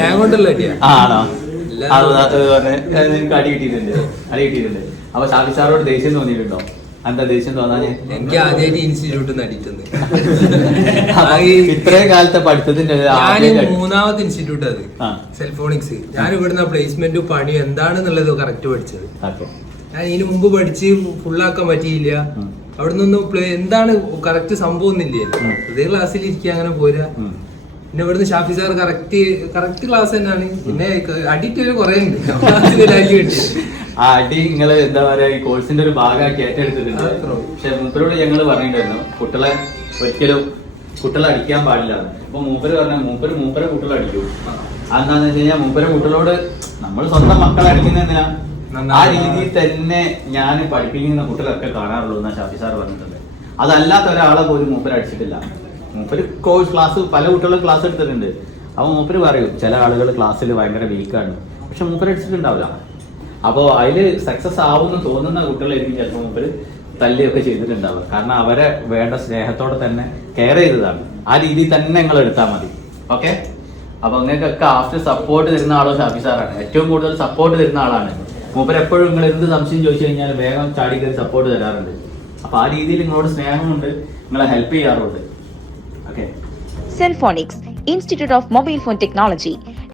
ആണോ? നിങ്ങൾക്ക് അടി കിട്ടിയിട്ടുണ്ട്. അപ്പൊ ഷാഫി സാറോട് ദേഷ്യം തോന്നിയിട്ടുണ്ടോ? എന്താ ദേഷ്യം തോന്നാന്? എനിക്ക് ആദ്യമായിട്ട് ഇൻസ്റ്റിറ്റ്യൂട്ട് അടിക്കുന്നത് ഇത്രയും കാലത്തെ പഠിത്തത്തിന്റെ 3ാമത്തെ ഇൻസ്റ്റിറ്റ്യൂട്ട് അത് സെൽഫോണിക്സ്. ഞാൻ ഇവിടുന്ന് പ്ലേസ്മെന്റും പണിയും എന്താണെന്നുള്ളത് കറക്റ്റ് പഠിച്ചത്. ഞാൻ ഇതിനു മുമ്പ് പഠിച്ച് ഫുള്ളാക്കാൻ പറ്റിയില്ല. അവിടെ നിന്നൊന്നും എന്താണ് കറക്റ്റ് സംഭവം ഒന്നില്ലേ. അതേ ക്ലാസ്സിൽ ഇരിക്കുക അങ്ങനെ പോരാ. പിന്നെ ഇവിടുന്ന് ഷാഫി സാർ കറക്റ്റ് ക്ലാസ് തന്നെയാണ്. പിന്നെ അഡിറ്റ് കുറെ ഉണ്ട്. അടി നിങ്ങൾ എന്താ പറയാ ഈ കോഴ്സിന്റെ ഒരു ഭാഗമാക്കി ഏറ്റെടുത്തിട്ടുണ്ട്. പക്ഷെ മൂപ്പരോട് ഞങ്ങൾ പറഞ്ഞിട്ടുണ്ടായിരുന്നു കുട്ടികളെ അടിക്കാൻ പാടില്ല. അപ്പൊ മൂപ്പര് പറഞ്ഞ മൂപ്പരെ കുട്ടികളെ അടിക്കൂ. അതെന്താന്ന് വെച്ച് കഴിഞ്ഞാൽ മൂപ്പരെ കുട്ടികളോട് നമ്മൾ സ്വന്തം മക്കളെ അടിക്കുന്നതിനാ ആ രീതിയിൽ തന്നെ ഞാൻ പഠിപ്പിക്കുന്ന കുട്ടികളൊക്കെ കാണാറുള്ളൂ എന്നാ ഷാഫി സാർ പറഞ്ഞിട്ടുണ്ട്. അതല്ലാത്ത ഒരാളെ പോലും മൂപ്പര് അടിച്ചിട്ടില്ല. മൂപ്പര് ക്ലാസ് പല കുട്ടികളും ക്ലാസ് എടുത്തിട്ടുണ്ട്. അപ്പൊ മൂപ്പര് പറയും ചില ആളുകൾ ക്ലാസ്സിൽ ഭയങ്കര വീക്കാണ്, പക്ഷെ മൂപ്പര് അടിച്ചിട്ടുണ്ടാവില്ല. അപ്പോൾ അതിൽ സക്സസ് ആവുമെന്ന് തോന്നുന്ന കുട്ടികളായിരിക്കും ചിലപ്പോൾ മൂപ്പര് തല്ലിയൊക്കെ ചെയ്തിട്ടുണ്ടാവുക. കാരണം അവരെ വേണ്ട സ്നേഹത്തോടെ തന്നെ കെയർ ചെയ്തതാണ്. ആ രീതിയിൽ തന്നെ നിങ്ങൾ എടുത്താൽ മതി. ഓക്കെ? അപ്പൊ നിങ്ങൾക്കൊക്കെ ആഫ്റ്റർ സപ്പോർട്ട് തരുന്ന ആളോ ഷാഫി സാറാണ്. ഏറ്റവും കൂടുതൽ സപ്പോർട്ട് തരുന്ന ആളാണ് മൂപ്പര്. എപ്പോഴും നിങ്ങൾ എന്ത് സംശയം ചോദിച്ചു കഴിഞ്ഞാൽ വേഗം ചാടി കയറി സപ്പോർട്ട് തരാറുണ്ട്. അപ്പൊ ആ രീതിയിൽ നിങ്ങളോട് സ്നേഹമുണ്ട്, നിങ്ങളെ ഹെൽപ്പ് ചെയ്യാറുണ്ട്. Okay. Cellphonix, Institute of Mobile Phone Technology,